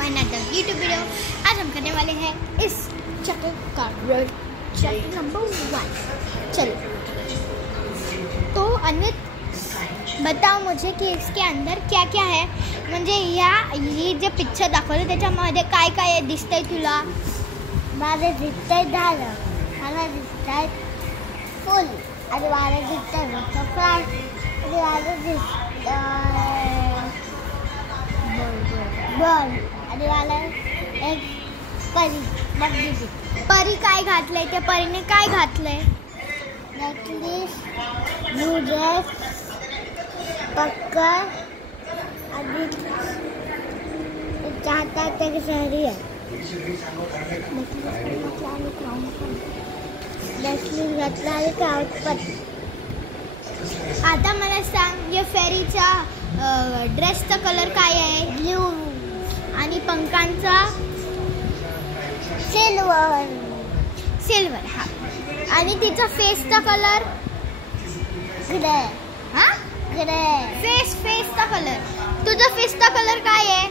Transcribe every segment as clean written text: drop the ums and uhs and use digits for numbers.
Another YouTube video. आज हम करने वाले हैं इस चक्कर का चक्कर नंबर 1। चलो तो अन्वित बताओ मुझे की इसके अंदर क्या क्या है, म्हणजे ही जे पिक्चर दाखवलं त्याच्यामध्ये काय काय दिसतंय तुला? मला दिसतंय झालं, मला दिसतंय फुल, आणि मला दिसतंय बटरफ्लाय, आणि मला दिसतंय बर्ड, आणि मला एक परी दिसते। परी काय घातलंय? त्या परीने काय घातलंय? नेकलेस, ब्लू ड्रेस, पक्कर, आणि हातात एक साडी आहे। नेकलेस घातला आणि क्राउन पण। आता मला सांग, या फेरीचा ड्रेसचा कलर काय आहे? ब्लू, आणि पंखांचा सिल्वर। हा, आणि तिचा फेसचा कलर ग्रे। हा, ग्रे। फेसचा कलर। तुझा फेसचा कलर काय आहे?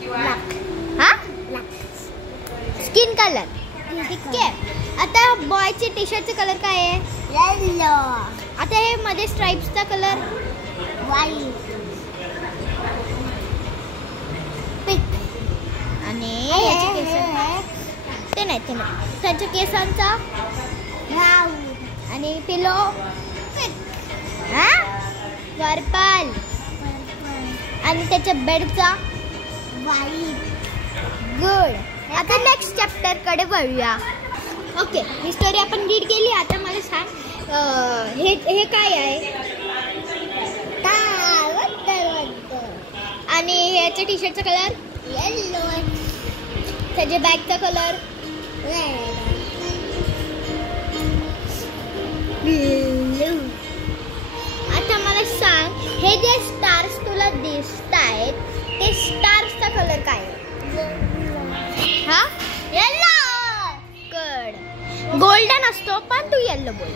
ब्लॅक। हा, ब्लॅक। Skin colour. ठीक आहे। आता बॉयचे टी शर्टचा कलर काय आहे? येलो। आता हे मध्ये स्ट्राइप्सचा कलर व्हाईट। पिंक। आणि याचे केस ते नाही त्यांच्या केसांचा ब्राऊन। आणि पिलो हा पर्पल। आणि त्याच्या बेडचा व्हाईट। गुड। आता नेक्स्ट चॅप्टर कडे वळूया। ओके, ही स्टोरी आपण रीड केली। आता मला सांग, हे काय आहे? आणि याच्या टी शर्टचा कलर येलो। त्याच्या बॅगचा कलर ब्लू। आता मला सांग, हे जे स्टार्स तुला दिसत आहेत ते स्टार्सचा कलर काय आहे? हा, येलो। गुड। गोल्डन असतो पण तू येल्लो बोल।